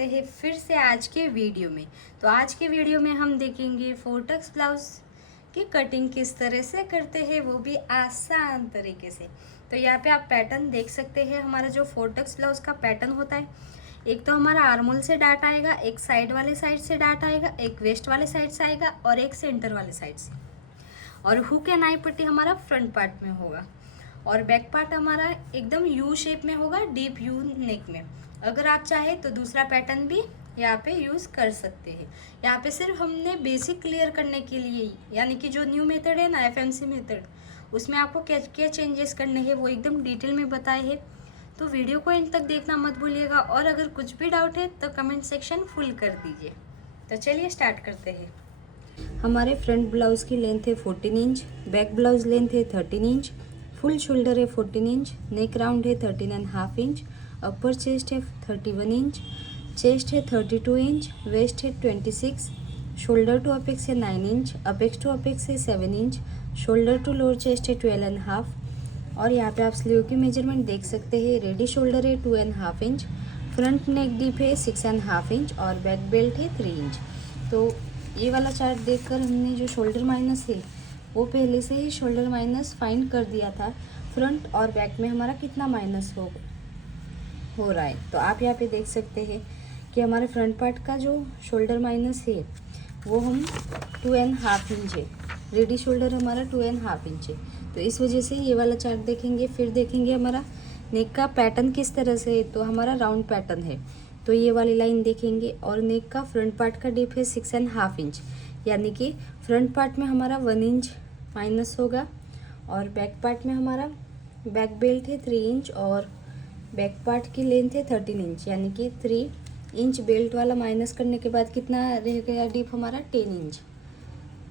करते हैं फिर से आज के वीडियो में। तो आज के वीडियो में हम देखेंगे फोर्टक्स ब्लाउज की कटिंग किस तरह से करते हैं, वो भी आसान तरीके से। तो यहाँ पे आप पैटर्न देख सकते हैं। हमारा जो फोर्टक्स ब्लाउज का पैटर्न होता है, एक तो हमारा आर्मोल से डाट आएगा, एक साइड वाले साइड से डाट आएगा, एक वेस्ट वाले साइड से आएगा और एक सेंटर वाले साइड से। और हुक एंड आई पट्टी हमारा फ्रंट पार्ट में होगा और बैक पार्ट हमारा एकदम यू शेप में होगा, डीप यू नेक में। अगर आप चाहे तो दूसरा पैटर्न भी यहाँ पे यूज़ कर सकते हैं। यहाँ पे सिर्फ हमने बेसिक क्लियर करने के लिए ही, यानी कि जो न्यू मेथड है ना, एफएमसी मेथड, उसमें आपको क्या क्या चेंजेस करने हैं वो एकदम डिटेल में बताए हैं। तो वीडियो को एंड तक देखना मत भूलिएगा और अगर कुछ भी डाउट है तो कमेंट सेक्शन फुल कर दीजिए। तो चलिए स्टार्ट करते हैं। हमारे फ्रंट ब्लाउज की लेंथ है 14 इंच, बैक ब्लाउज लेंथ है 13 इंच, फुल शोल्डर है 14 इंच, नेक राउंड है 13.5 इंच, अपर चेस्ट है 31 इंच, चेस्ट है 32 इंच, वेस्ट है 26, शोल्डर टू अपेक्स है 9 इंच, अपेक्स टू अपेक्स है 7 inch, shoulder to lower chest है 12.5। और यहाँ पे आप स्लीव की मेजरमेंट देख सकते हैं। रेडी शोल्डर है 2.5 इंच, फ्रंट नेक डीप है 6.5 इंच और बैक बेल्ट है 3 इंच। तो ये वाला चार्ट देखकर हमने जो शोल्डर माइनस है वो पहले से ही शोल्डर माइनस फाइंड कर दिया था। फ्रंट और बैक में हमारा कितना माइनस हो रहा है, तो आप यहाँ पे देख सकते हैं कि हमारे फ्रंट पार्ट का जो शोल्डर माइनस है वो हम 2.5 इंच है। रेडी शोल्डर हमारा 2.5 इंच है। तो इस वजह से ये वाला चार्ट देखेंगे। फिर देखेंगे हमारा नेक का पैटर्न किस तरह से है, तो हमारा राउंड पैटर्न है, तो ये वाली लाइन देखेंगे। और नेक का फ्रंट पार्ट का डीप है 6.5 इंच, यानी कि फ्रंट पार्ट में हमारा 1 इंच माइनस होगा और बैक पार्ट में हमारा बैक बेल्ट है 3 इंच और बैक पार्ट की लेंथ है 13 इंच, यानी कि 3 इंच बेल्ट वाला माइनस करने के बाद कितना रह गया डीप हमारा 10 इंच।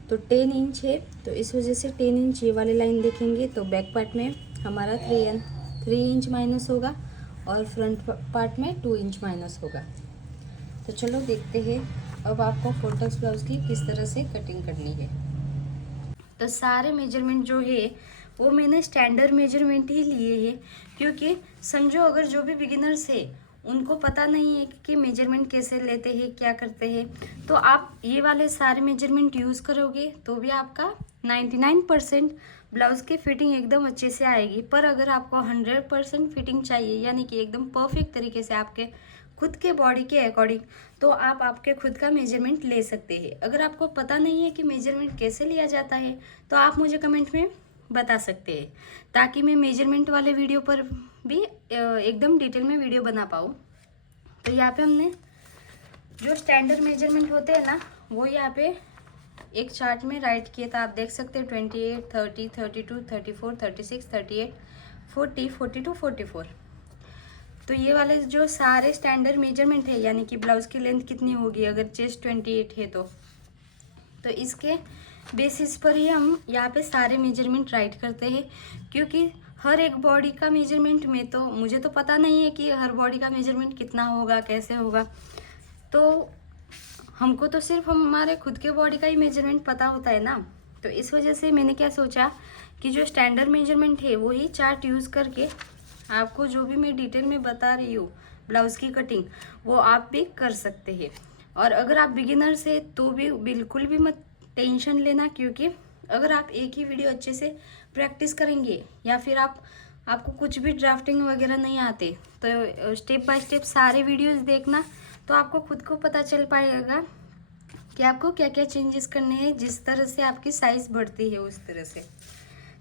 तो 10 इंच है, तो इस वजह से 10 इंच ये वाली लाइन देखेंगे। तो बैक पार्ट में हमारा 3 इंच माइनस होगा और फ्रंट पार्ट में 2 इंच माइनस होगा। तो चलो देखते हैं अब आपको फोर्टक्स ब्लाउज की किस तरह से कटिंग करनी है। तो सारे मेजरमेंट जो है वो मैंने स्टैंडर्ड मेजरमेंट ही लिए हैं, क्योंकि समझो अगर जो भी बिगिनर्स है उनको पता नहीं है कि मेजरमेंट कैसे लेते हैं, क्या करते हैं, तो आप ये वाले सारे मेजरमेंट यूज़ करोगे तो भी आपका 99% ब्लाउज की फिटिंग एकदम अच्छे से आएगी। पर अगर आपको 100% फिटिंग चाहिए, यानी कि एकदम परफेक्ट तरीके से आपके खुद के बॉडी के अकॉर्डिंग, तो आप आपके खुद का मेजरमेंट ले सकते हैं। अगर आपको पता नहीं है कि मेजरमेंट कैसे लिया जाता है तो आप मुझे कमेंट में बता सकते हैं, ताकि मैं मेजरमेंट वाले वीडियो पर भी एकदम डिटेल में वीडियो बना पाऊँ। तो यहाँ पे हमने जो स्टैंडर्ड मेजरमेंट होते हैं ना, वो यहाँ पे एक चार्ट में राइट किए था। आप देख सकते हैं 28, 30, 32, 34, 36, 38, 40, 42, 44। तो ये वाले जो सारे स्टैंडर्ड मेजरमेंट है, यानी कि ब्लाउज की लेंथ कितनी होगी अगर चेस्ट 28 है तो इसके बेसिस पर ही हम यहाँ पे सारे मेजरमेंट राइट करते हैं। क्योंकि हर एक बॉडी का मेजरमेंट में तो मुझे तो पता नहीं है कि हर बॉडी का मेजरमेंट कितना होगा, कैसे होगा। तो हमको तो सिर्फ हमारे खुद के बॉडी का ही मेजरमेंट पता होता है ना। तो इस वजह से मैंने क्या सोचा कि जो स्टैंडर्ड मेजरमेंट है वही चार्ट यूज़ करके आपको जो भी मैं डिटेल में बता रही हूँ ब्लाउज की कटिंग, वो आप भी कर सकते हैं। और अगर आप बिगिनर से तो भी बिल्कुल भी मत टेंशन लेना, क्योंकि अगर आप एक ही वीडियो अच्छे से प्रैक्टिस करेंगे या फिर आपको कुछ भी ड्राफ्टिंग वगैरह नहीं आते, तो स्टेप बाय स्टेप सारे वीडियोस देखना, तो आपको खुद को पता चल पाएगा कि आपको क्या क्या चेंजेस करने हैं। जिस तरह से आपकी साइज़ बढ़ती है उस तरह से।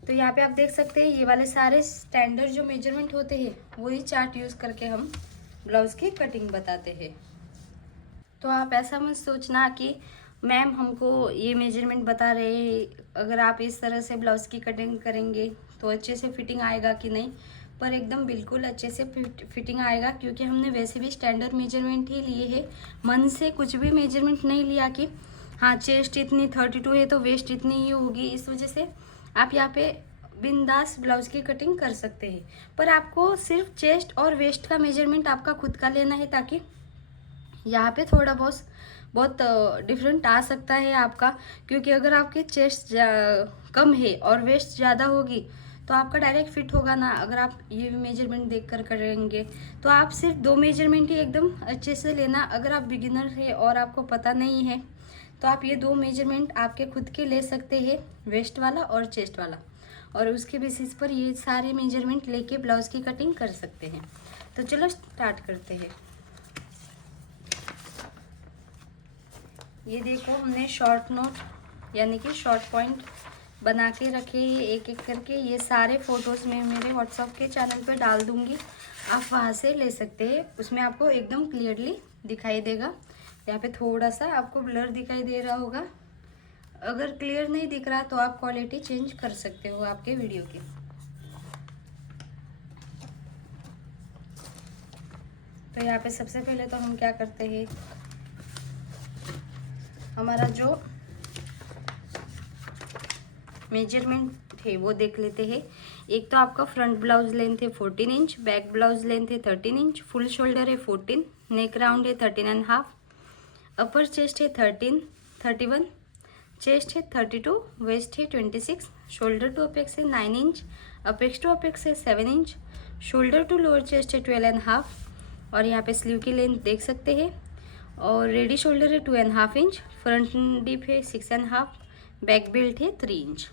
तो यहाँ पे आप देख सकते हैं ये वाले सारे स्टैंडर्ड जो मेजरमेंट होते हैं वही चार्ट यूज़ करके हम ब्लाउज की कटिंग बताते हैं। तो आप ऐसा मत सोचना कि मैम हमको ये मेजरमेंट बता रहे हैं, अगर आप इस तरह से ब्लाउज की कटिंग करेंगे तो अच्छे से फिटिंग आएगा कि नहीं। पर एकदम बिल्कुल अच्छे से फिटिंग आएगा, क्योंकि हमने वैसे भी स्टैंडर्ड मेजरमेंट ही लिए हैं। मन से कुछ भी मेजरमेंट नहीं लिया कि हाँ चेस्ट इतनी 32 है तो वेस्ट इतनी ही होगी। इस वजह से आप यहाँ पे बिंदास ब्लाउज की कटिंग कर सकते हैं। पर आपको सिर्फ चेस्ट और वेस्ट का मेजरमेंट आपका खुद का लेना है, ताकि यहाँ पे थोड़ा बहुत डिफरेंट आ सकता है आपका। क्योंकि अगर आपके चेस्ट कम है और वेस्ट ज़्यादा होगी तो आपका डायरेक्ट फिट होगा ना। अगर आप ये मेजरमेंट देख कर करेंगे तो आप सिर्फ 2 मेजरमेंट ही एकदम अच्छे से लेना। अगर आप बिगिनर है और आपको पता नहीं है तो आप ये 2 मेजरमेंट आपके खुद के ले सकते हैं, वेस्ट वाला और चेस्ट वाला, और उसके बेसिस पर ये सारे मेजरमेंट लेके ब्लाउज की कटिंग कर सकते हैं। तो चलो स्टार्ट करते हैं। ये देखो हमने शॉर्ट नोट यानी कि शॉर्ट पॉइंट बना के रखे हैं एक एक करके। ये सारे फोटोज़ मैं मेरे व्हाट्सएप के चैनल पे डाल दूंगी, आप वहाँ से ले सकते हैं। उसमें आपको एकदम क्लियरली दिखाई देगा। यहाँ पे थोड़ा सा आपको ब्लर दिखाई दे रहा होगा। अगर क्लियर नहीं दिख रहा तो आप क्वालिटी चेंज कर सकते हो आपके वीडियो की। तो यहाँ पे सबसे पहले तो हम क्या करते हैं, हमारा जो मेजरमेंट है वो देख लेते हैं। एक तो आपका फ्रंट ब्लाउज लेंथ है 14 इंच, बैक ब्लाउज लेंथ है 13 इंच, फुल शोल्डर है 14, नेक राउंड है 13.5, अपर चेस्ट है 31, चेस्ट है 32, वेस्ट है 26, शोल्डर टू अपेक्स है 9 इंच, अपेक्स टू अपेक्स है 7 inch, shoulder to lower chest है 12.5, और यहाँ पे स्लीव की लेंथ देख सकते हैं। और रेडी शोल्डर है 2.5 इंच, फ्रंट डीप है 6.5, बैक बेल्ट है 3 इंच।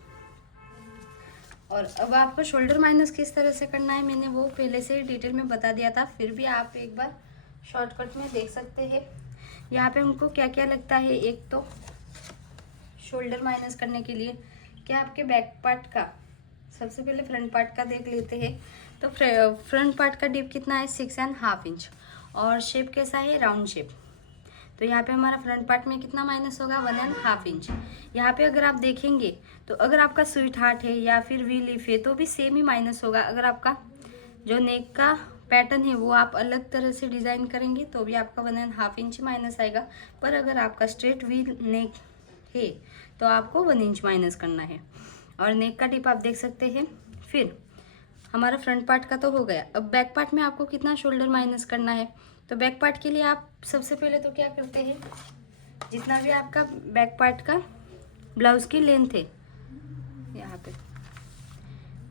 और अब आपको शोल्डर माइनस किस तरह से करना है मैंने वो पहले से ही डिटेल में बता दिया था, फिर भी आप एक बार शॉर्टकट में देख सकते हैं। यहाँ पे हमको क्या क्या लगता है, एक तो शोल्डर माइनस करने के लिए क्या आपके बैक पार्ट का, सबसे पहले फ्रंट पार्ट का देख लेते हैं। तो फ्रंट पार्ट का डिप कितना है 6.5 इंच, और शेप कैसा है राउंड शेप। तो यहाँ पे हमारा फ्रंट पार्ट में कितना माइनस होगा 1.5 इंच। यहाँ पे अगर आप देखेंगे तो अगर आपका स्वीट हार्ट है या फिर वी लीफ है तो भी सेम ही माइनस होगा। अगर आपका जो नेक का पैटर्न है वो आप अलग तरह से डिज़ाइन करेंगे तो भी आपका 1.5 इंच माइनस आएगा। पर अगर आपका स्ट्रेट वी नेक है तो आपको 1 इंच माइनस करना है। और नेक का टिप आप देख सकते हैं। फिर हमारा फ्रंट पार्ट का तो हो गया। अब बैक पार्ट में आपको कितना शोल्डर माइनस करना है, तो बैक पार्ट के लिए आप सबसे पहले तो क्या करते हैं, जितना भी आपका बैक पार्ट का ब्लाउज की लेंथ है, यहाँ पे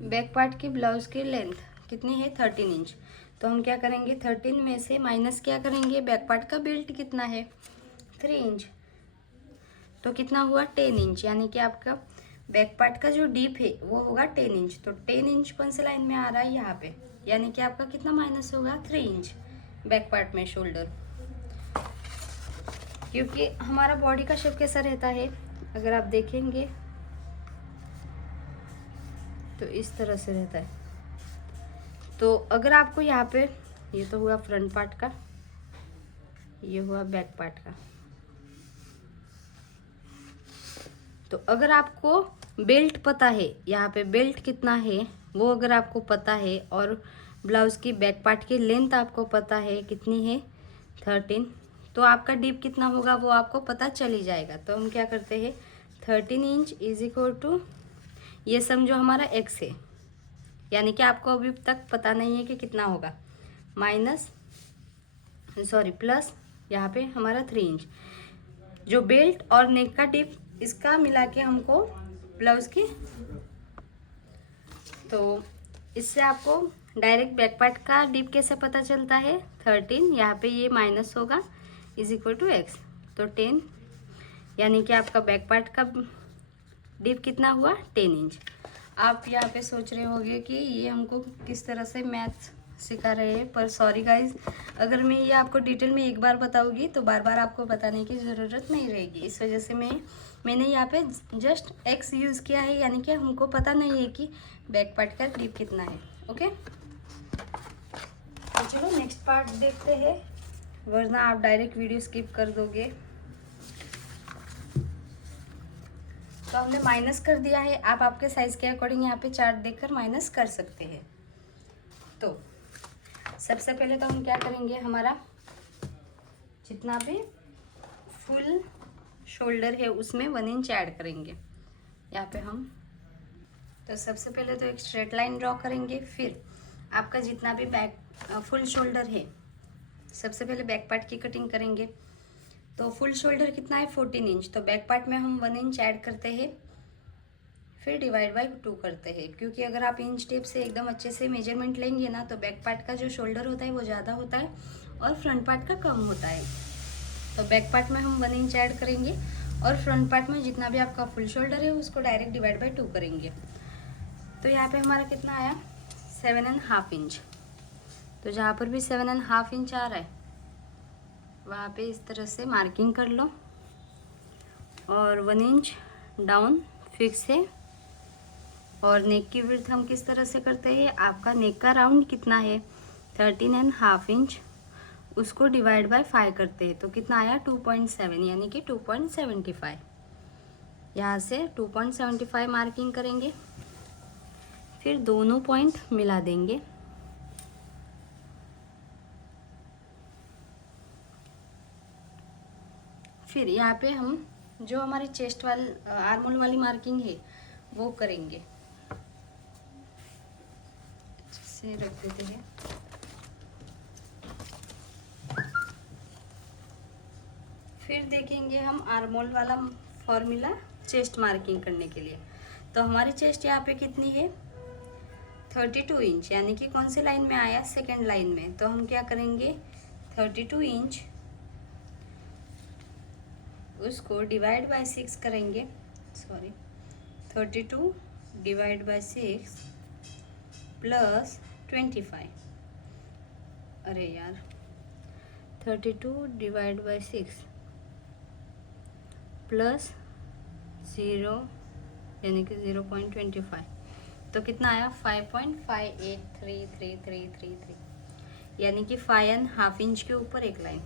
बैक पार्ट की ब्लाउज की लेंथ कितनी है 13 इंच। तो हम क्या करेंगे 13 में से माइनस क्या करेंगे, बैक पार्ट का बेल्ट कितना है 3 इंच, तो कितना हुआ 10 इंच। यानी कि आपका बैक पार्ट का जो डीप है वो होगा 10 इंच। तो 10 इंच कौन से लाइन में आ रहा है यहाँ पे, यानी कि आपका कितना माइनस होगा 3 इंच बैक पार्ट में शोल्डर। क्योंकि हमारा बॉडी का शेप कैसा रहता है, अगर आप देखेंगे तो इस तरह से रहता है। तो अगर आपको यहाँ पे, ये तो हुआ फ्रंट पार्ट का, ये हुआ बैक पार्ट का। तो अगर आपको बेल्ट पता है, यहाँ पे बेल्ट कितना है वो अगर आपको पता है, और ब्लाउज की बैक पार्ट की लेंथ आपको पता है कितनी है 13, तो आपका डीप कितना होगा वो आपको पता चल ही जाएगा। तो हम क्या करते हैं 13 इंच इज इक्वल टू, ये समझो हमारा x है, यानी कि आपको अभी तक पता नहीं है कि कितना होगा, प्लस यहाँ पे हमारा 3 इंच। जो बेल्ट और नेक का डिप इसका मिला के हमको ब्लाउज की, तो इससे आपको डायरेक्ट बैक पार्ट का डिप कैसे पता चलता है 13, यहाँ पे ये माइनस होगा इज इक्वल टू x, तो 10, यानी कि आपका बैक पार्ट का डिप कितना हुआ 10 इंच। आप यहाँ पे सोच रहे होंगे कि ये हमको किस तरह से मैथ सिखा रहे हैं, पर सॉरी गाइज, अगर मैं ये आपको डिटेल में एक बार बताऊंगी तो बार बार आपको बताने की ज़रूरत नहीं रहेगी। इस वजह से मैंने यहाँ पे जस्ट x यूज़ किया है, यानी कि हमको पता नहीं है कि बैक पार्ट का डिप कितना है। ओके, तो चलो नेक्स्ट पार्ट देखते हैं, वरना आप डायरेक्ट वीडियो स्किप कर दोगे। तो हमने माइनस कर दिया है, आप आपके साइज़ के अकॉर्डिंग यहाँ पे चार्ट देखकर माइनस कर सकते हैं। तो सबसे पहले तो हम क्या करेंगे, हमारा जितना भी फुल शोल्डर है उसमें 1 इंच ऐड करेंगे यहाँ पे हम। तो सबसे पहले तो एक स्ट्रेट लाइन ड्रॉ करेंगे, फिर आपका जितना भी बैक फुल शोल्डर है, सबसे पहले बैक पार्ट की कटिंग करेंगे। तो फुल शोल्डर कितना है 14 इंच, तो बैक पार्ट में हम 1 इंच ऐड करते हैं, फिर डिवाइड बाय 2 करते हैं, क्योंकि अगर आप इंच टेप से एकदम अच्छे से मेजरमेंट लेंगे ना तो बैक पार्ट का जो शोल्डर होता है वो ज़्यादा होता है और फ्रंट पार्ट का कम होता है। तो बैक पार्ट में हम 1 इंच ऐड करेंगे और फ्रंट पार्ट में जितना भी आपका फुल शोल्डर है उसको डायरेक्ट डिवाइड बाय 2 करेंगे। तो यहाँ पे हमारा कितना आया 7.5 इंच। तो जहाँ पर भी 7.5 इंच आ रहा है वहाँ पे इस तरह से मार्किंग कर लो और 1 इंच डाउन फिक्स है। और नेक की विड्थ हम किस तरह से करते हैं, आपका नेक का राउंड कितना है 13.5 इंच, उसको डिवाइड बाय 5 करते हैं तो कितना आया 2.7 यानी कि 2.75। यहाँ से 2.75 मार्किंग करेंगे, फिर दोनों पॉइंट मिला देंगे। फिर यहाँ पे हम जो हमारी चेस्ट वाली आर्मोल वाली मार्किंग है वो करेंगे। से रख देते हैं। फिर देखेंगे हम आर्मोल वाला फॉर्मूला चेस्ट मार्किंग करने के लिए। तो हमारी चेस्ट यहाँ पे कितनी है 32 इंच, यानी कि कौन से लाइन में आया सेकंड लाइन में। तो हम क्या करेंगे 32 इंच उसको डिवाइड बाय 6 करेंगे, 32 डिवाइड बाय 6 प्लस 25, अरे यार 32 डिवाइड बाय 6 प्लस 0 यानी कि 0.25, तो कितना आया 5.583333, यानी कि 5.5 इंच के ऊपर एक लाइन।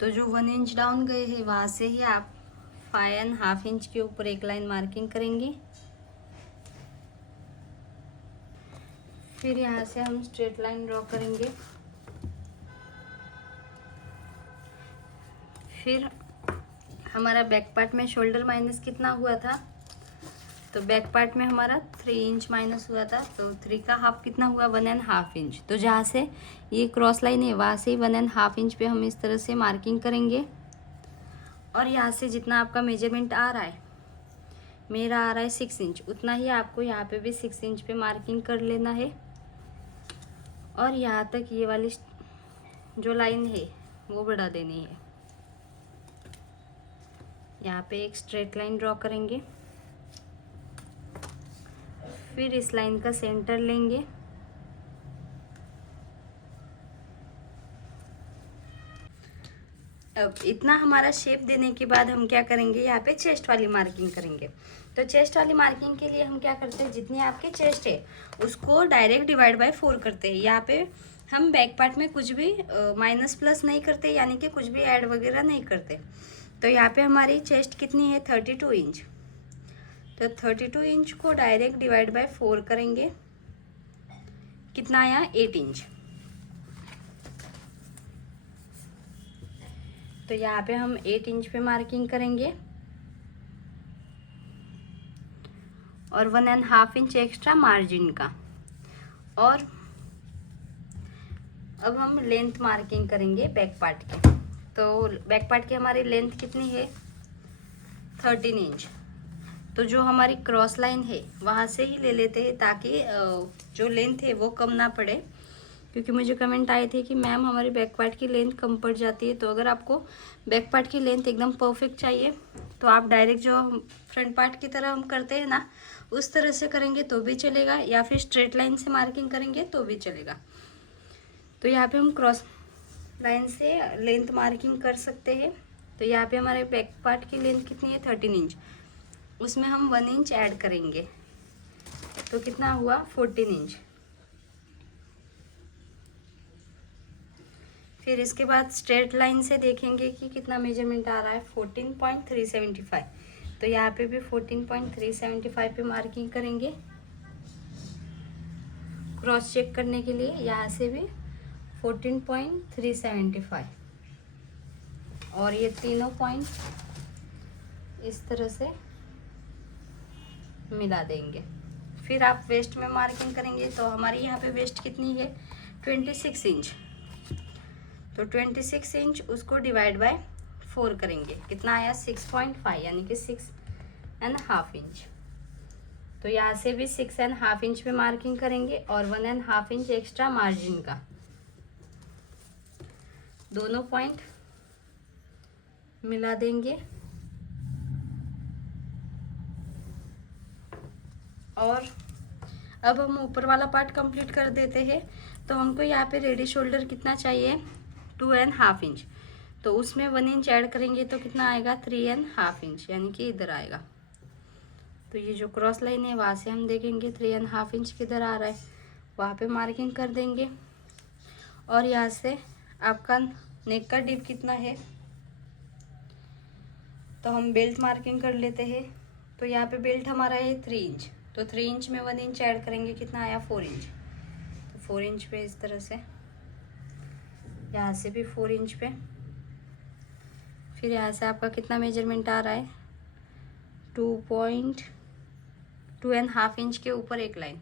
तो जो 1 इंच डाउन गए हैं वहाँ से ही आप 5.5 इंच के ऊपर एक लाइन मार्किंग करेंगे। फिर यहाँ से हम स्ट्रेट लाइन ड्रॉ करेंगे। फिर हमारा बैक पार्ट में शोल्डर माइनस कितना हुआ था, तो बैक पार्ट में हमारा 3 इंच माइनस हुआ था, तो 3 का हाफ कितना हुआ 1.5 इंच। तो जहाँ से ये क्रॉस लाइन है वहाँ से 1.5 इंच पे हम इस तरह से मार्किंग करेंगे। और यहाँ से जितना आपका मेजरमेंट आ रहा है, मेरा आ रहा है 6 इंच, उतना ही आपको यहाँ पे भी 6 इंच पे मार्किंग कर लेना है। और यहाँ तक ये वाली जो लाइन है वो बढ़ा देनी है। यहाँ पे एक स्ट्रेट लाइन ड्रॉ करेंगे, फिर इस लाइन का सेंटर लेंगे, अब इतना हमारा शेप देने के बाद हम क्या करेंगे यहाँ पे चेस्ट वाली मार्किंग करेंगे। तो चेस्ट वाली मार्किंग के लिए हम क्या करते हैं, जितनी आपकी चेस्ट है उसको डायरेक्ट डिवाइड बाय 4 करते हैं। यहाँ पे हम बैक पार्ट में कुछ भी माइनस प्लस नहीं करते, यानी कि कुछ भी ऐड वगैरह नहीं करते। तो यहाँ पे हमारी चेस्ट कितनी है 32 इंच, तो 32 इंच को डायरेक्ट डिवाइड बाय 4 करेंगे, कितना आया 8 इंच। तो यहाँ पे हम 8 इंच पे मार्किंग करेंगे और 1.5 इंच एक्स्ट्रा मार्जिन का। और अब हम लेंथ मार्किंग करेंगे बैक पार्ट की। तो बैक पार्ट की हमारी लेंथ कितनी है 13 इंच। तो जो हमारी क्रॉस लाइन है वहाँ से ही ले लेते हैं, ताकि जो लेंथ है वो कम ना पड़े, क्योंकि मुझे कमेंट आए थे कि मैम हमारी बैक पार्ट की लेंथ कम पड़ जाती है। तो अगर आपको बैक पार्ट की लेंथ एकदम परफेक्ट चाहिए तो आप डायरेक्ट जो फ्रंट पार्ट की तरह हम करते हैं ना उस तरह से करेंगे तो भी चलेगा, या फिर स्ट्रेट लाइन से मार्किंग करेंगे तो भी चलेगा। तो यहाँ पे हम क्रॉस लाइन से लेंथ मार्किंग कर सकते हैं। तो यहाँ पे हमारे बैक पार्ट की लेंथ कितनी है 13 इंच, उसमें हम 1 इंच ऐड करेंगे तो कितना हुआ 14 इंच। फिर इसके बाद स्ट्रेट लाइन से देखेंगे कि कितना मेजरमेंट आ रहा है 14.375। तो यहाँ पे भी 14.375 पे मार्किंग करेंगे। क्रॉस चेक करने के लिए यहाँ से भी 14.375 और ये तीनों पॉइंट इस तरह से मिला देंगे। फिर आप वेस्ट में मार्किंग करेंगे। तो हमारी यहाँ पे वेस्ट कितनी है 26 इंच। तो 26 इंच उसको डिवाइड बाय 4 करेंगे, कितना आया 6.5 यानी कि 6.5 इंच। तो यहाँ से भी 6.5 इंच पे मार्किंग करेंगे और 1.5 इंच एक्स्ट्रा मार्जिन का, दोनों पॉइंट मिला देंगे। और अब हम ऊपर वाला पार्ट कंप्लीट कर देते हैं। तो हमको यहाँ पे रेडी शोल्डर कितना चाहिए 2.5 इंच, तो उसमें 1 इंच ऐड करेंगे तो कितना आएगा 3.5 इंच, यानी कि इधर आएगा। तो ये जो क्रॉस लाइन है वहाँ से हम देखेंगे 3.5 इंच किधर आ रहा है, वहाँ पे मार्किंग कर देंगे। और यहाँ से आपका नेक का डिप कितना है, तो हम बेल्ट मार्किंग कर लेते हैं। तो यहाँ पे बेल्ट हमारा है 3 इंच, तो 3 इंच में 1 इंच ऐड करेंगे, कितना आया 4 इंच। तो 4 इंच पे इस तरह से, यहाँ से भी 4 इंच पे। फिर यहाँ से आपका कितना मेजरमेंट आ रहा है 2.5 इंच के ऊपर एक लाइन।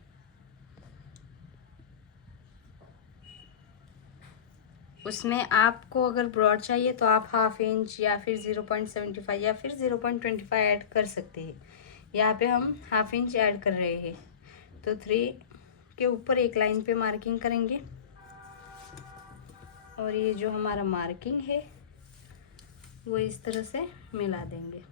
उसमें आपको अगर ब्रॉड चाहिए तो आप 1/2 इंच या फिर 0.75 या फिर 0.25 ऐड कर सकते हैं। यहाँ पे हम 1/2 इंच ऐड कर रहे हैं। तो 3 के ऊपर एक लाइन पे मार्किंग करेंगे और ये जो हमारा मार्किंग है वो इस तरह से मिला देंगे।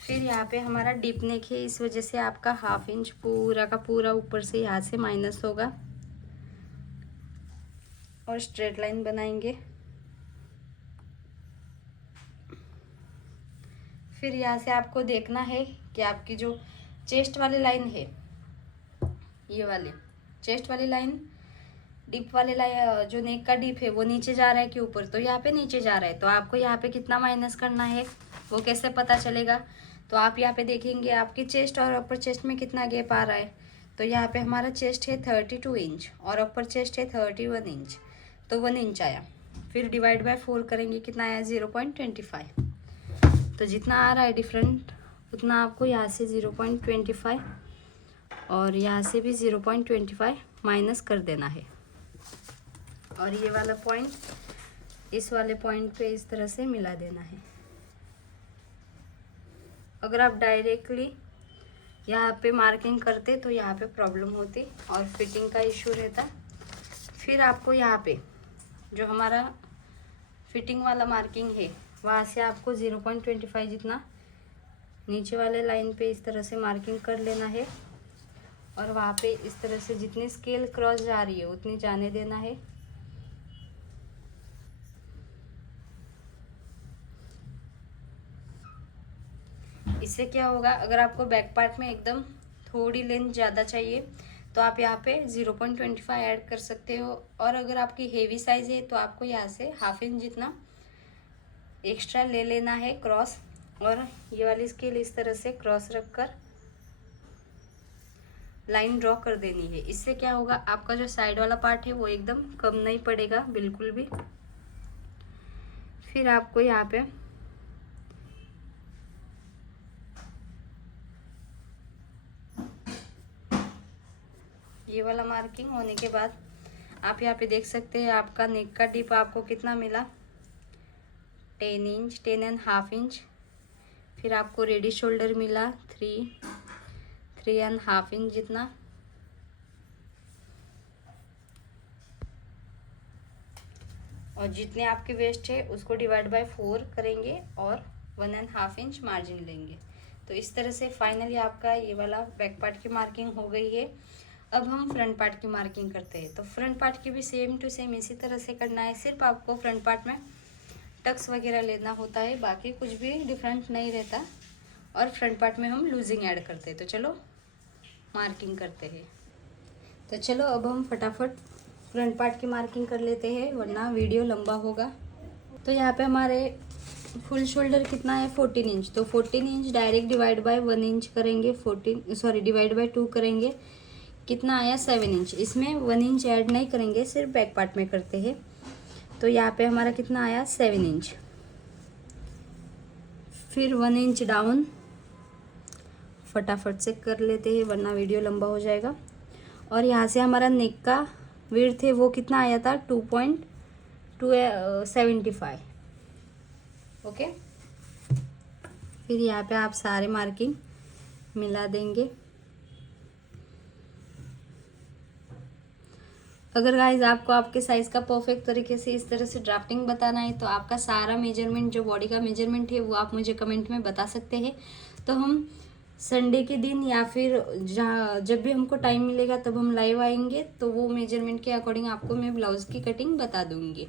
फिर यहाँ पे हमारा डीप नेक है, इस वजह से आपका 1/2 इंच पूरा का पूरा ऊपर से यहाँ से माइनस होगा और स्ट्रेट लाइन बनाएंगे। फिर यहाँ से आपको देखना है कि आपकी जो चेस्ट वाली लाइन है, ये वाली चेस्ट वाली लाइन, डिप वाले लाइन, जो नेक का डिप है वो नीचे जा रहा है कि ऊपर, तो यहाँ पे नीचे जा रहा है। तो आपको यहाँ पे कितना माइनस करना है वो कैसे पता चलेगा, तो आप यहाँ पे देखेंगे आपकी चेस्ट और अपर चेस्ट में कितना गैप आ रहा है। तो यहाँ पे हमारा चेस्ट है 32 इंच और अपर चेस्ट है 31 इंच, तो 1 इंच आया। फिर डिवाइड बाय 4 करेंगे, कितना आया 0.25। तो जितना आ रहा है डिफरेंट उतना आपको यहाँ से 0.25 और यहाँ से भी 0.25 माइनस कर देना है। और ये वाला पॉइंट इस वाले पॉइंट पे इस तरह से मिला देना है। अगर आप डायरेक्टली यहाँ पे मार्किंग करते तो यहाँ पे प्रॉब्लम होती और फिटिंग का इशू रहता। फिर आपको यहाँ पे जो हमारा फिटिंग वाला मार्किंग है वहाँ से आपको 0.25 जितना नीचे वाले लाइन पे इस तरह से मार्किंग कर लेना है और वहाँ पे इस तरह से जितनी स्केल क्रॉस जा रही है उतनी जाने देना है। इससे क्या होगा, अगर आपको बैक पार्ट में एकदम थोड़ी लेंथ ज़्यादा चाहिए तो आप यहाँ पे 0.25 ऐड कर सकते हो। और अगर आपकी हेवी साइज़ है तो आपको यहाँ से 1/2 इंच जितना एक्स्ट्रा ले लेना है क्रॉस, और ये वाली स्केल इस तरह से क्रॉस रख कर लाइन ड्रॉ कर देनी है। इससे क्या होगा, आपका जो साइड वाला पार्ट है वो एकदम कम नहीं पड़ेगा बिल्कुल भी। फिर आपको यहाँ पे ये वाला मार्किंग होने के बाद आप यहाँ पे देख सकते हैं आपका नेक का डिप आपको कितना मिला 10 इंच, 10.5 इंच। फिर आपको रेडी शोल्डर मिला 3.5 इंच जितना। और जितने आपके वेस्ट है उसको डिवाइड बाय 4 करेंगे और 1.5 इंच मार्जिन लेंगे। तो इस तरह से फाइनली आपका ये वाला बैक पार्ट की मार्किंग हो गई है। अब हम फ्रंट पार्ट की मार्किंग करते हैं। तो फ्रंट पार्ट की भी सेम टू सेम इसी तरह से करना है, सिर्फ आपको फ्रंट पार्ट में टक्स वगैरह लेना होता है, बाकी कुछ भी डिफरेंट नहीं रहता। और फ्रंट पार्ट में हम लूजिंग ऐड करते हैं। तो चलो मार्किंग करते हैं। तो चलो अब हम फटाफट फ्रंट पार्ट की मार्किंग कर लेते हैं वरना वीडियो लंबा होगा। तो यहाँ पे हमारे फुल शोल्डर कितना है 14 इंच, तो 14 inch direct divide by 1 inch करेंगे, डिवाइड बाय 2 करेंगे, कितना आया 7 इंच। इसमें 1 इंच ऐड नहीं करेंगे, सिर्फ बैक पार्ट में करते हैं। तो यहाँ पे हमारा कितना आया 7 इंच। फिर 1 इंच डाउन फटाफट से कर लेते हैं वरना वीडियो लंबा हो जाएगा। और यहाँ से हमारा नेक का विड्थ है वो कितना आया था 2.275। ओके, फिर यहाँ पे आप सारे मार्किंग मिला देंगे। अगर गाइज आपको आपके साइज़ का परफेक्ट तरीके से इस तरह से ड्राफ्टिंग बताना है तो आपका सारा मेजरमेंट जो बॉडी का मेजरमेंट है वो आप मुझे कमेंट में बता सकते हैं। तो हम संडे के दिन या फिर जब भी हमको टाइम मिलेगा तब हम लाइव आएंगे, तो वो मेजरमेंट के अकॉर्डिंग आपको मैं ब्लाउज़ की कटिंग बता दूंगी।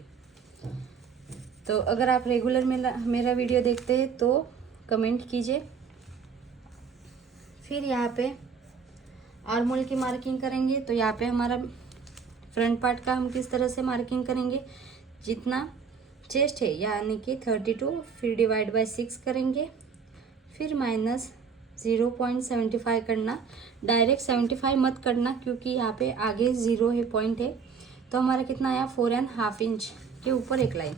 तो अगर आप रेगुलर मेरा वीडियो देखते हैं तो कमेंट कीजिए। फिर यहाँ पे आर्म होल की मार्किंग करेंगे। तो यहाँ पे हमारा फ्रंट पार्ट का हम किस तरह से मार्किंग करेंगे, जितना चेस्ट है यानी कि 32, फिर डिवाइड बाय 6 करेंगे, फिर माइनस 0.75 करना। डायरेक्ट 75 मत करना क्योंकि यहाँ पे आगे 0 है, पॉइंट है। तो हमारा कितना आया 4.5 इंच के ऊपर एक लाइन।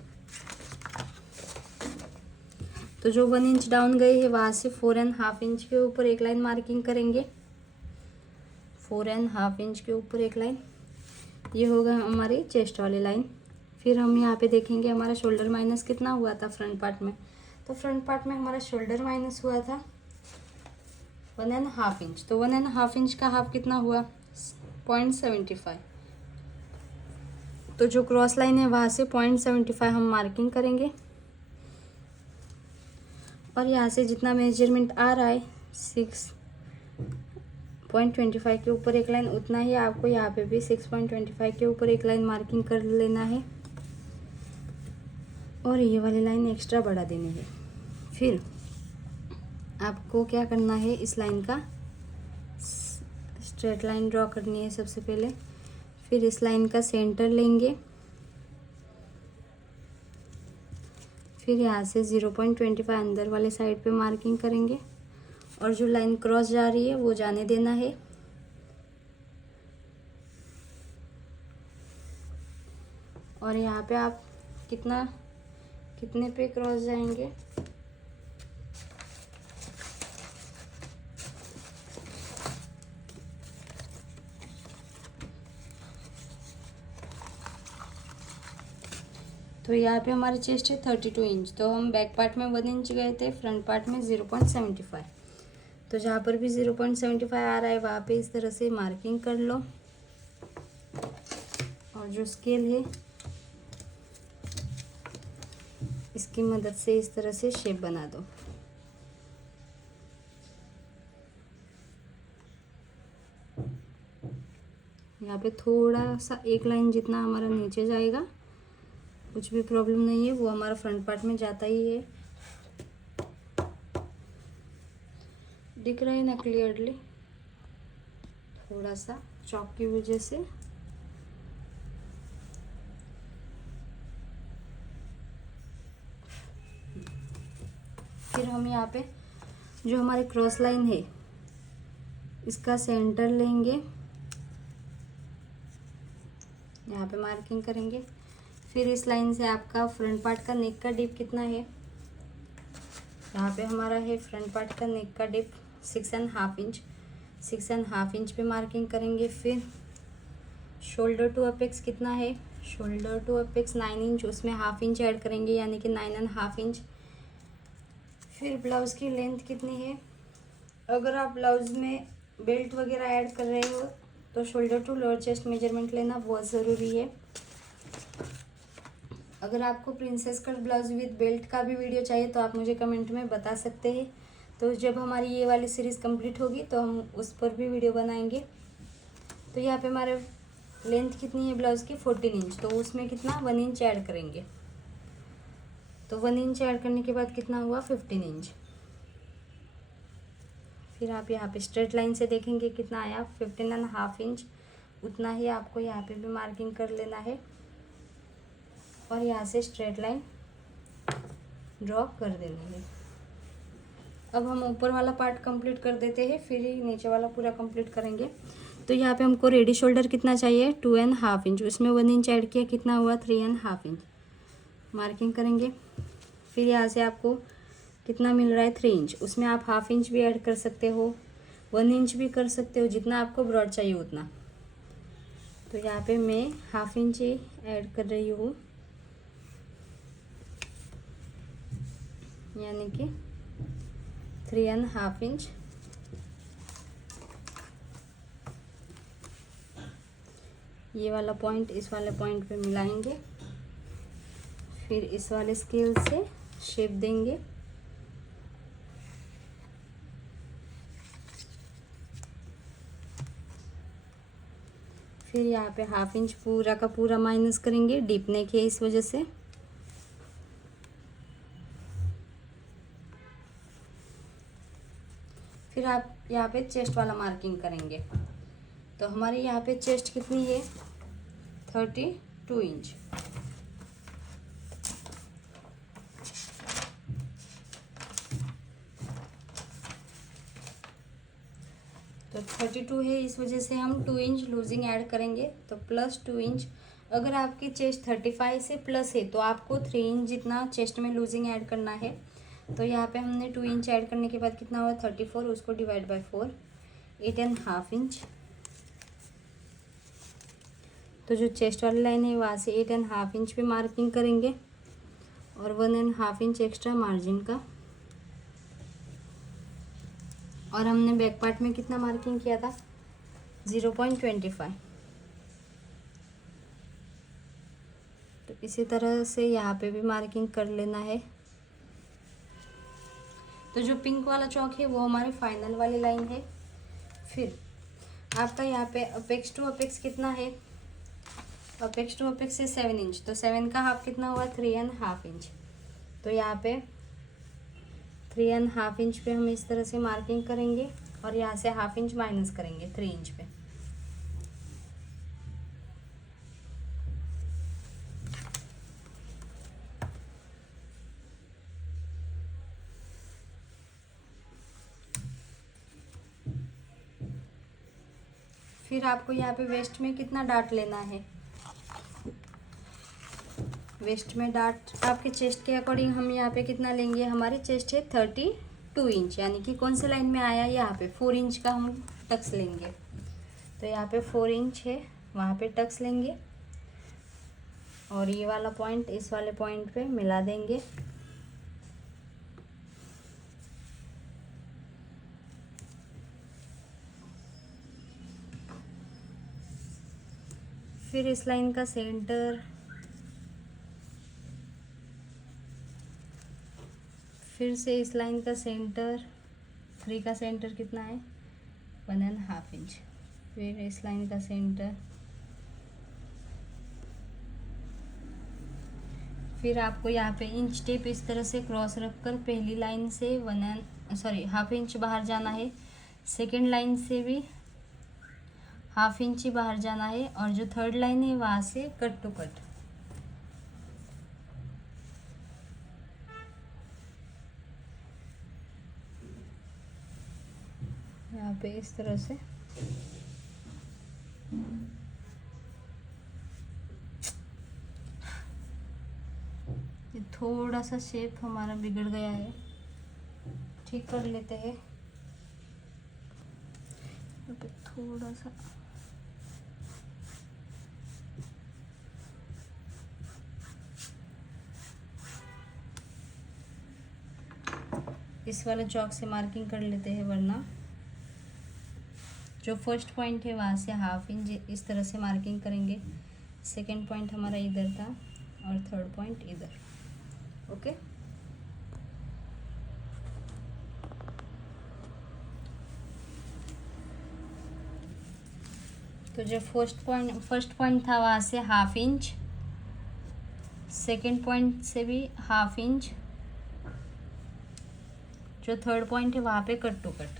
तो जो 1 इंच डाउन गए है वहाँ से 4.5 इंच के ऊपर एक लाइन मार्किंग करेंगे। 4.5 इंच के ऊपर एक लाइन, ये होगा हमारी चेस्ट वाली लाइन। फिर हम यहाँ पे देखेंगे हमारा शोल्डर माइनस कितना हुआ था फ्रंट पार्ट में। तो फ्रंट पार्ट में हमारा शोल्डर माइनस हुआ था 1.5 इंच। तो 1.5 इंच का हाफ कितना हुआ 0.75। तो जो क्रॉस लाइन है वहाँ से 0.75 हम मार्किंग करेंगे। और यहाँ से जितना मेजरमेंट आ रहा है 6.25 के ऊपर एक लाइन, उतना ही आपको यहाँ पे भी 6.25 के ऊपर एक लाइन मार्किंग कर लेना है। और ये वाली लाइन एक्स्ट्रा बढ़ा देनी है। फिर आपको क्या करना है, इस लाइन का स्ट्रेट लाइन ड्रॉ करनी है सबसे पहले। फिर इस लाइन का सेंटर लेंगे, फिर यहाँ से 0.25 अंदर वाले साइड पे मार्किंग करेंगे। और जो लाइन क्रॉस जा रही है वो जाने देना है। और यहाँ पे आप कितने पे क्रॉस जाएंगे, तो यहाँ पे हमारे चेस्ट है 32 इंच। तो हम बैक पार्ट में 1 इंच गए थे, फ्रंट पार्ट में 0.75। तो जहाँ पर भी 0.75 आ रहा है वहाँ पे इस तरह से मार्किंग कर लो। और जो स्केल है इसकी मदद से इस तरह से शेप बना दो। यहाँ पे थोड़ा सा एक लाइन जितना हमारा नीचे जाएगा, कुछ भी प्रॉब्लम नहीं है, वो हमारा फ्रंट पार्ट में जाता ही है। दिख रहा है ना क्लियरली, थोड़ा सा चॉक की वजह से। फिर हम यहाँ पे जो हमारी क्रॉस लाइन है इसका सेंटर लेंगे, यहाँ पे मार्किंग करेंगे। फिर इस लाइन से आपका फ्रंट पार्ट का नेक का डिप कितना है, यहाँ पे हमारा है फ्रंट पार्ट का नेक का डिप 6.5 इंच। 6.5 इंच पे मार्किंग करेंगे। फिर शोल्डर टू अपेक्स कितना है, शोल्डर टू अपेक्स 9 इंच, उसमें हाफ इंच ऐड करेंगे यानी कि 9.5 इंच। फिर ब्लाउज़ की लेंथ कितनी है, अगर आप ब्लाउज़ में बेल्ट वगैरह ऐड कर रहे हो तो shoulder to lower chest measurement लेना बहुत ज़रूरी है। अगर आपको princess cut blouse with belt का भी वीडियो चाहिए तो आप मुझे कमेंट में बता सकते हैं। तो जब हमारी ये वाली सीरीज़ कंप्लीट होगी तो हम उस पर भी वीडियो बनाएंगे। तो यहाँ पे हमारे लेंथ कितनी है ब्लाउज़ की 14 इंच, तो उसमें कितना 1 इंच ऐड करेंगे। तो 1 इंच ऐड करने के बाद कितना हुआ 15 इंच। फिर आप यहाँ पे स्ट्रेट लाइन से देखेंगे कितना आया 15.5 इंच, उतना ही आपको यहाँ पे भी मार्किंग कर लेना है। और यहाँ से स्ट्रेट लाइन ड्रॉ कर देनी है। अब हम ऊपर वाला पार्ट कंप्लीट कर देते हैं, फिर ही नीचे वाला पूरा कंप्लीट करेंगे। तो यहाँ पे हमको रेडी शोल्डर कितना चाहिए 2.5 इंच, उसमें 1 इंच ऐड किया कितना हुआ 3.5 इंच मार्किंग करेंगे। फिर यहाँ से आपको कितना मिल रहा है 3 इंच, उसमें आप हाफ इंच भी ऐड कर सकते हो 1 इंच भी कर सकते हो, जितना आपको ब्रॉड चाहिए उतना। तो यहाँ पे मैं 1/2 इंच ऐड कर रही हूँ, यानी कि 3.5 इंच। ये वाला पॉइंट इस वाले पॉइंट पे मिलाएंगे, फिर इस वाले स्केल से शेप देंगे। फिर यहाँ पे 1/2 इंच पूरा का पूरा माइनस करेंगे, डीप नेक है इस वजह से। फिर आप यहाँ पे चेस्ट वाला मार्किंग करेंगे। तो हमारे यहाँ पे चेस्ट कितनी है, 32 इंच। तो 32 है, इस वजह से हम 2 इंच लूजिंग ऐड करेंगे, तो +2 इंच। अगर आपकी चेस्ट 35 से प्लस है तो आपको 3 इंच जितना चेस्ट में लूजिंग ऐड करना है। तो यहाँ पे हमने 2 इंच ऐड करने के बाद कितना हुआ 34, उसको डिवाइड बाय 4, 8.5 इंच। तो जो चेस्ट वाली लाइन है वहाँ से 8.5 इंच पे मार्किंग करेंगे और 1.5 इंच एक्स्ट्रा मार्जिन का। और हमने बैक पार्ट में कितना मार्किंग किया था, 0.25। तो इसी तरह से यहाँ पे भी मार्किंग कर लेना है। तो जो पिंक वाला चौक है वो हमारी फाइनल वाली लाइन है। फिर आपका यहाँ पे अपेक्स टू अपेक्स कितना है, अपेक्स टू अपेक्स है 7 इंच। तो 7 का हाफ कितना हुआ, 3.5 इंच। तो यहाँ पे 3.5 इंच पे हम इस तरह से मार्किंग करेंगे और यहाँ से 1/2 इंच माइनस करेंगे 3 इंच पे। फिर आपको यहाँ पे वेस्ट में कितना डार्ट लेना है, वेस्ट में डार्ट आपके चेस्ट के अकॉर्डिंग हम यहाँ पे कितना लेंगे, हमारी चेस्ट है 32 इंच, यानी कि कौन से लाइन में आया, यहाँ पे 4 इंच का हम टक्स लेंगे। तो यहाँ पे 4 इंच है, वहाँ पे टक्स लेंगे और ये वाला पॉइंट इस वाले पॉइंट पे मिला देंगे। फिर इस लाइन का सेंटर, फिर से इस लाइन का सेंटर, 3 का सेंटर कितना है, 1.5 इंच। फिर इस लाइन का सेंटर, फिर आपको यहाँ पे इंच टेप इस तरह से क्रॉस रखकर पहली लाइन से 1.5 इंच बाहर जाना है, सेकेंड लाइन से भी 1/2 इंच ही बाहर जाना है, और जो थर्ड लाइन है वहाँ से कट टू कट। यहाँ पे इस तरह से ये थोड़ा सा शेप हमारा बिगड़ गया है, ठीक कर लेते हैं। यहाँ पे थोड़ा सा इस वाले चौक से मार्किंग कर लेते हैं, वरना जो फर्स्ट पॉइंट है वहाँ से 1/2 इंच इस तरह से मार्किंग करेंगे। सेकंड पॉइंट हमारा इधर था और थर्ड पॉइंट इधर। ओके, तो जो फर्स्ट पॉइंट था वहाँ से 1/2 इंच, सेकंड पॉइंट से भी 1/2 इंच, जो थर्ड पॉइंट है वहाँ पे कट टू कट।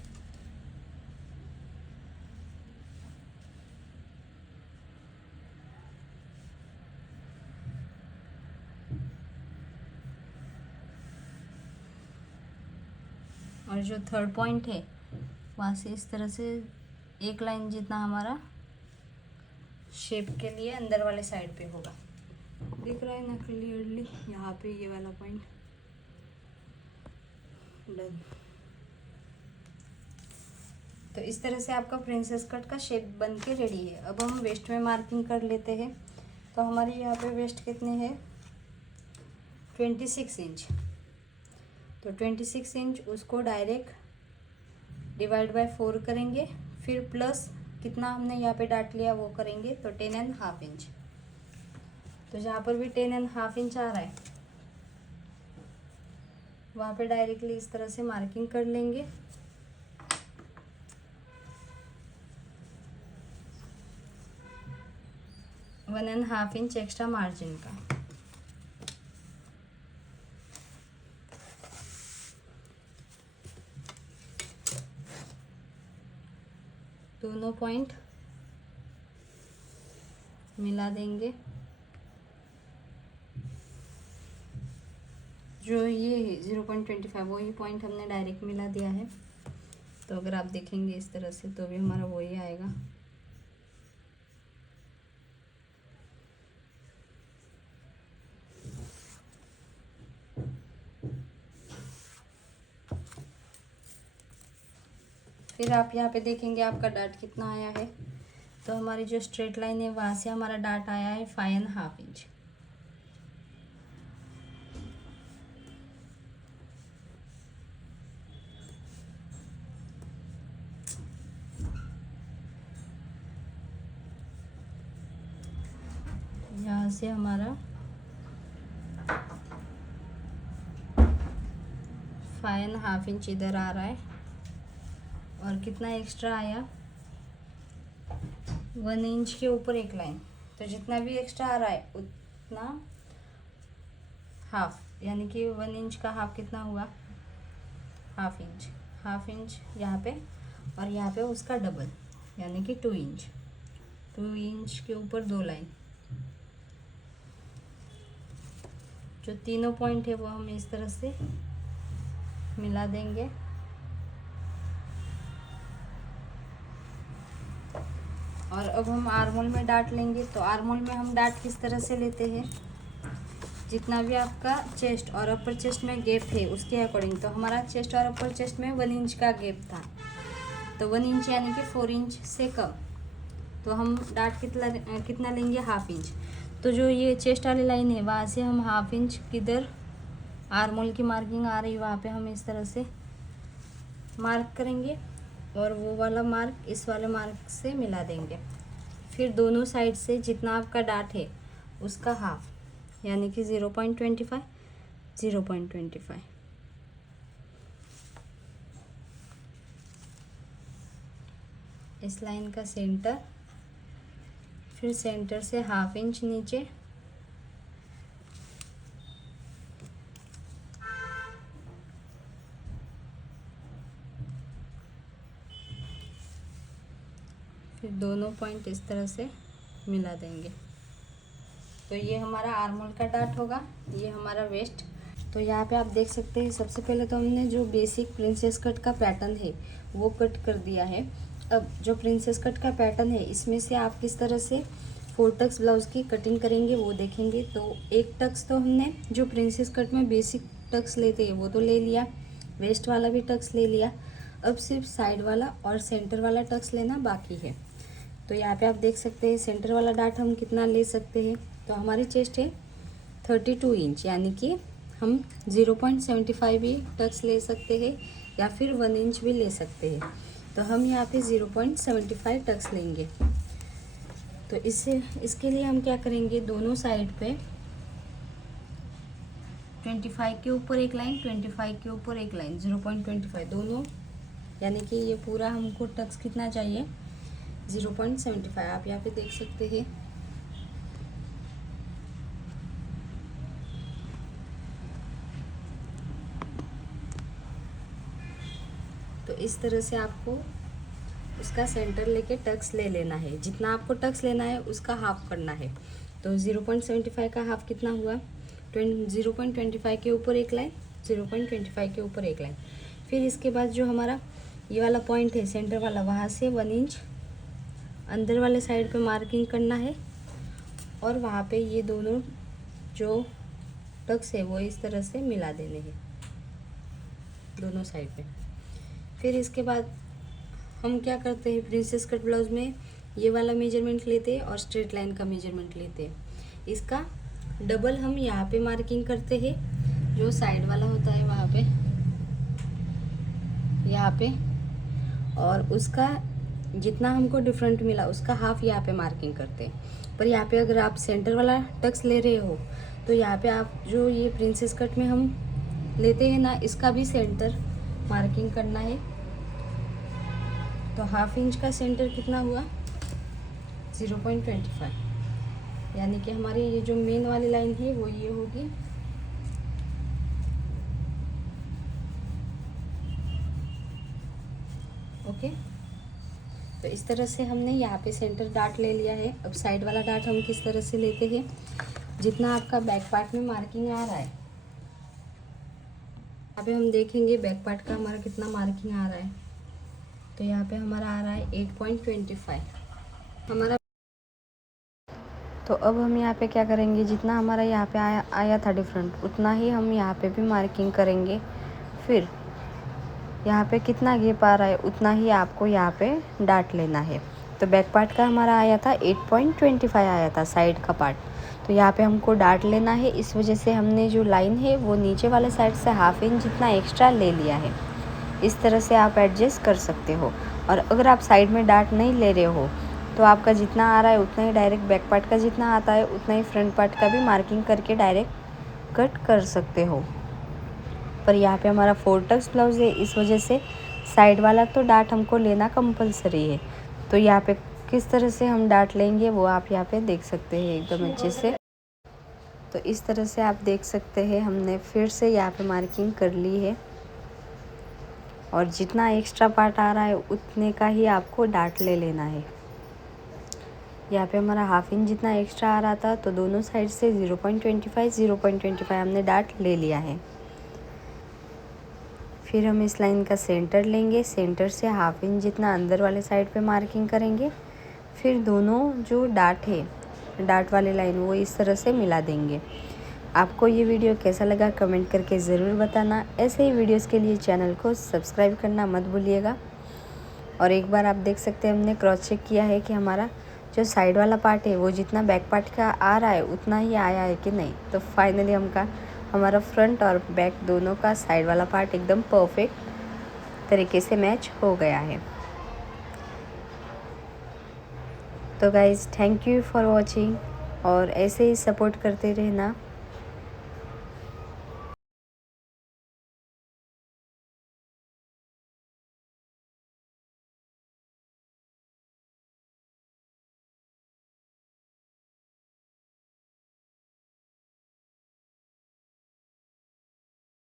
और जो थर्ड पॉइंट है वहाँ से इस तरह से एक लाइन जितना हमारा शेप के लिए अंदर वाले साइड पे होगा। दिख रहा है ना क्लियरली, यहाँ पे ये वाला पॉइंट डन। तो इस तरह से आपका प्रिंसेस कट का शेप बन के रेडी है। अब हम वेस्ट में मार्किंग कर लेते हैं। तो हमारी यहाँ पे वेस्ट कितनी है, 26 इंच। तो 26 इंच उसको डायरेक्ट डिवाइड बाय 4 करेंगे, फिर प्लस कितना हमने यहाँ पे डाट लिया वो करेंगे, तो 10.5 इंच। तो जहाँ पर भी 10.5 इंच आ रहा है वहाँ पे डायरेक्टली इस तरह से मार्किंग कर लेंगे। One and half inch extra margin का। दोनों पॉइंट मिला देंगे। जो ये 0.25 वही पॉइंट हमने डायरेक्ट मिला दिया है। तो अगर आप देखेंगे इस तरह से तो भी हमारा वही आएगा। फिर आप यहाँ पे देखेंगे आपका डाट कितना आया है। तो हमारी जो स्ट्रेट लाइन है वहाँ से हमारा डाट आया है 5.5 इंच। यहाँ से हमारा 5.5 इंच इधर आ रहा है और कितना एक्स्ट्रा आया, 1 इंच के ऊपर एक लाइन। तो जितना भी एक्स्ट्रा आ रहा है उतना हाफ, यानी कि 1 इंच का हाफ कितना हुआ, हाफ इंच यहाँ पे, और यहाँ पे उसका डबल यानी कि 2 इंच। 2 इंच के ऊपर 2 लाइन। जो तीनों पॉइंट है वो हम इस तरह से मिला देंगे। और अब हम आर्मोल में डाट लेंगे। तो आर्मोल में हम डाट किस तरह से लेते हैं, जितना भी आपका चेस्ट और अपर चेस्ट में गैप है उसके अकॉर्डिंग। तो हमारा चेस्ट और अपर चेस्ट में 1 इंच का गैप था, तो 1 इंच यानी कि 4 इंच से कम। तो हम डाट कितना लेंगे, हाफ इंच। तो जो ये चेस्ट वाली लाइन है वहाँ से हम हाफ इंच किधर आर्मोल की मार्किंग आ रही है वहाँ पे हम इस तरह से मार्क करेंगे और वो वाला मार्क इस वाले मार्क से मिला देंगे। फिर दोनों साइड से जितना आपका डाट है उसका हाफ यानी कि 0.25 0.25। इस लाइन का सेंटर, फिर सेंटर से हाफ इंच नीचे, फिर दोनों पॉइंट इस तरह से मिला देंगे। तो ये हमारा आर्मोल का डाट होगा, ये हमारा वेस्ट। तो यहाँ पे आप देख सकते हैं सबसे पहले तो हमने जो बेसिक प्रिंसेस कट का पैटर्न है वो कट कर दिया है। अब जो प्रिंसेस कट का पैटर्न है इसमें से आप किस तरह से 4 टक्स ब्लाउज़ की कटिंग करेंगे वो देखेंगे। तो एक टक्स तो हमने जो प्रिंसेस कट में बेसिक टक्स लेते हैं वो तो ले लिया, वेस्ट वाला भी टक्स ले लिया। अब सिर्फ साइड वाला और सेंटर वाला टक्स लेना बाकी है। तो यहाँ पे आप देख सकते हैं सेंटर वाला डाट हम कितना ले सकते हैं। तो हमारी चेस्ट है 32 इंच, यानी कि हम 0.75 भी टक्स ले सकते हैं या फिर 1 इंच भी ले सकते हैं। तो हम यहाँ पे 0.75 टक्स लेंगे। तो इसके लिए हम क्या करेंगे, दोनों साइड पे 25 के ऊपर एक लाइन, 25 के ऊपर एक लाइन, 0.25 दोनों, यानी कि ये पूरा हमको टक्स कितना चाहिए, 0.75। आप यहाँ पे देख सकते हैं। तो इस तरह से आपको उसका सेंटर लेके टक्स ले लेना है। जितना आपको टक्स लेना है उसका हाफ करना है। तो 0.75 का हाफ कितना हुआ, 0.25 के ऊपर एक लाइन, 0.25 के ऊपर एक लाइन। फिर इसके बाद जो हमारा ये वाला पॉइंट है सेंटर वाला, वहाँ से 1 इंच अंदर वाले साइड पे मार्किंग करना है और वहाँ पे ये दोनों जो टक्स है वो इस तरह से मिला देने हैं दोनों साइड पे। फिर इसके बाद हम क्या करते हैं प्रिंसेस कट ब्लाउज में, ये वाला मेजरमेंट लेते हैं और स्ट्रेट लाइन का मेजरमेंट लेते हैं। इसका डबल हम यहाँ पे मार्किंग करते हैं, जो साइड वाला होता है वहाँ पे, यहाँ पे, और उसका जितना हमको डिफरेंट मिला उसका हाफ यहाँ पे मार्किंग करते हैं। पर यहाँ पे अगर आप सेंटर वाला टक्स ले रहे हो तो यहाँ पे आप जो ये प्रिंसेस कट में हम लेते हैं ना, इसका भी सेंटर मार्किंग करना है। तो हाफ इंच का सेंटर कितना हुआ 0.25, यानी कि हमारी ये जो मेन वाली लाइन है वो ये होगी। ओके, तो इस तरह से हमने यहाँ पे सेंटर डार्ट ले लिया है। अब साइड वाला डार्ट हम किस तरह से लेते हैं, जितना आपका बैक पार्ट में मार्किंग आ रहा है, यहाँ पे हम देखेंगे बैक पार्ट का हमारा कितना मार्किंग आ रहा है। तो यहाँ पे हमारा आ रहा है 8.25 हमारा। तो अब हम यहाँ पे क्या करेंगे, जितना हमारा यहाँ पे आया था डिफरेंट, उतना ही हम यहाँ पे भी मार्किंग करेंगे। फिर यहाँ पे कितना गैप आ रहा है उतना ही आपको यहाँ पे डार्ट लेना है। तो बैक पार्ट का हमारा आया था 8.25 आया था साइड का पार्ट, तो यहाँ पे हमको डार्ट लेना है। इस वजह से हमने जो लाइन है वो नीचे वाले साइड से हाफ इंच जितना एक्स्ट्रा ले लिया है। इस तरह से आप एडजस्ट कर सकते हो। और अगर आप साइड में डार्ट नहीं ले रहे हो तो आपका जितना आ रहा है उतना ही डायरेक्ट बैक पार्ट का जितना आता है उतना ही फ्रंट पार्ट का भी मार्किंग करके डायरेक्ट कट कर सकते हो। पर यहाँ पे हमारा 4 टक्स ब्लाउज है, इस वजह से साइड वाला तो डार्ट हमको लेना कंपलसरी है। तो यहाँ पे किस तरह से हम डार्ट लेंगे वो आप यहाँ पे देख सकते हैं एकदम अच्छे से। तो इस तरह से आप देख सकते हैं हमने फिर से यहाँ पे मार्किंग कर ली है, और जितना एक्स्ट्रा पार्ट आ रहा है उतने का ही आपको डार्ट ले लेना है। यहाँ पे हमारा हाफ इंच जितना एक्स्ट्रा आ रहा था, तो दोनों साइड से 0.25 हमने डार्ट ले लिया है। फिर हम इस लाइन का सेंटर लेंगे, सेंटर से हाफ इंच जितना अंदर वाले साइड पे मार्किंग करेंगे। फिर दोनों जो डार्ट है, डार्ट वाली लाइन वो इस तरह से मिला देंगे। आपको ये वीडियो कैसा लगा कमेंट करके ज़रूर बताना। ऐसे ही वीडियोस के लिए चैनल को सब्सक्राइब करना मत भूलिएगा। और एक बार आप देख सकते हैं हमने क्रॉस चेक किया है कि हमारा जो साइड वाला पार्ट है वो जितना बैक पार्ट का आ रहा है उतना ही आया है कि नहीं। तो फाइनली हमारा फ्रंट और बैक दोनों का साइड वाला पार्ट एकदम परफेक्ट तरीके से मैच हो गया है। तो guys thank you for watching, और ऐसे ही सपोर्ट करते रहना।